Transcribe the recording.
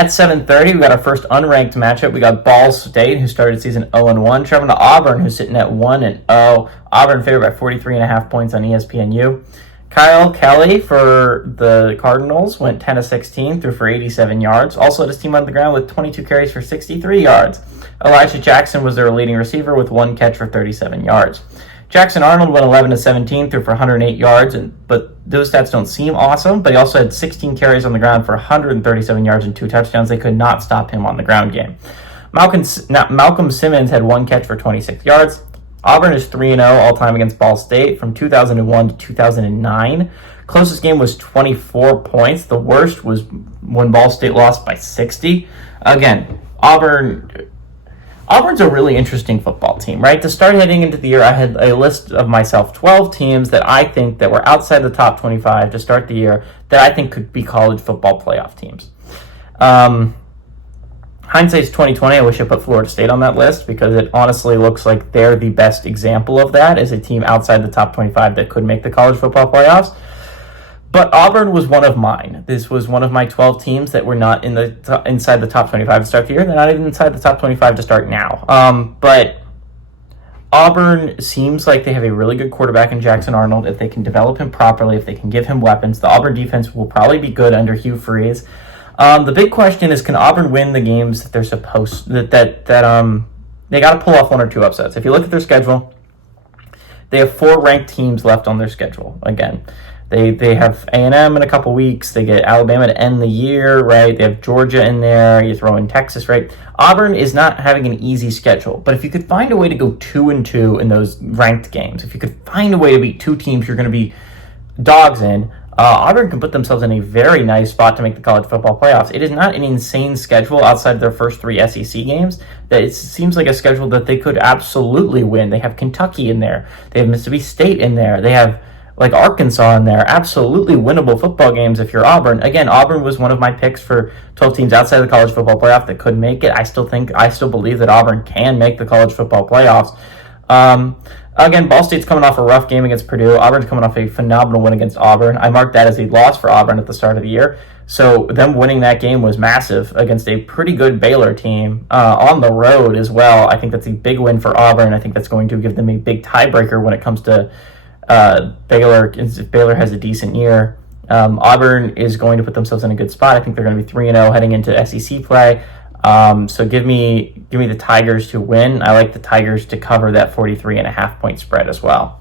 At 7:30, we got our first unranked matchup. We got Ball State, who started season 0-1, traveling to Auburn, who's sitting at 1-0. Auburn favored by 43.5 points on ESPNU. Kyle Kelly for the Cardinals went 10-16, threw for 87 yards. Also had his team on the ground with 22 carries for 63 yards. Elijah Jackson was their leading receiver with 1 catch for 37 yards. Jackson Arnold went 11-17, threw for 108 yards, but those stats don't seem awesome, but he also had 16 carries on the ground for 137 yards and 2 touchdowns. They could not stop him on the ground game. Malcolm Simmons had 1 catch for 26 yards. Auburn is 3-0 all-time against Ball State from 2001 to 2009. Closest game was 24 points. The worst was when Ball State lost by 60. Again, Auburn's a really interesting football team, right? To start heading into the year, I had a list of myself 12 teams that I think that were outside the top 25 to start the year that I think could be college football playoff teams. Hindsight's 2020. I wish I put Florida State on that list because it honestly looks like they're the best example of that as a team outside the top 25 that could make the college football playoffs. But Auburn was one of mine. This was one of my 12 teams that were not inside the top 25 to start the year. They're not even inside the top 25 to start now. But Auburn seems like they have a really good quarterback in Jackson Arnold. If they can develop him properly, if they can give him weapons, the Auburn defense will probably be good under Hugh Freeze. The big question is, can Auburn win the games that they're supposed they got to pull off 1 or 2 upsets. If you look at their schedule, they have 4 ranked teams left on their schedule. Again, they have A&M in a couple weeks. They get Alabama to end the year, right? They have Georgia in there. You throw in Texas, right? Auburn is not having an easy schedule, but if you could find a way to go 2-2 in those ranked games, if you could find a way to beat 2 teams you're going to be dogs in, Auburn can put themselves in a very nice spot to make the college football playoffs. It is not an insane schedule outside of their first 3 SEC games. That it seems like a schedule that they could absolutely win. They have Kentucky in there. They have Mississippi State in there. They have like Arkansas in there. Absolutely winnable football games if you're Auburn. Again, Auburn was one of my picks for 12 teams outside the college football playoff that could make it. I still believe that Auburn can make the college football playoffs. Again, Ball State's coming off a rough game against Purdue. Auburn's coming off a phenomenal win against Auburn. I marked that as a loss for Auburn at the start of the year. So them winning that game was massive against a pretty good Baylor team on the road as well. I think that's a big win for Auburn. I think that's going to give them a big tiebreaker when it comes to Baylor. If Baylor has a decent year, Auburn is going to put themselves in a good spot. I think they're going to be 3-0 heading into SEC play. So give me the Tigers to win. I like the Tigers to cover that 43.5 point spread as well.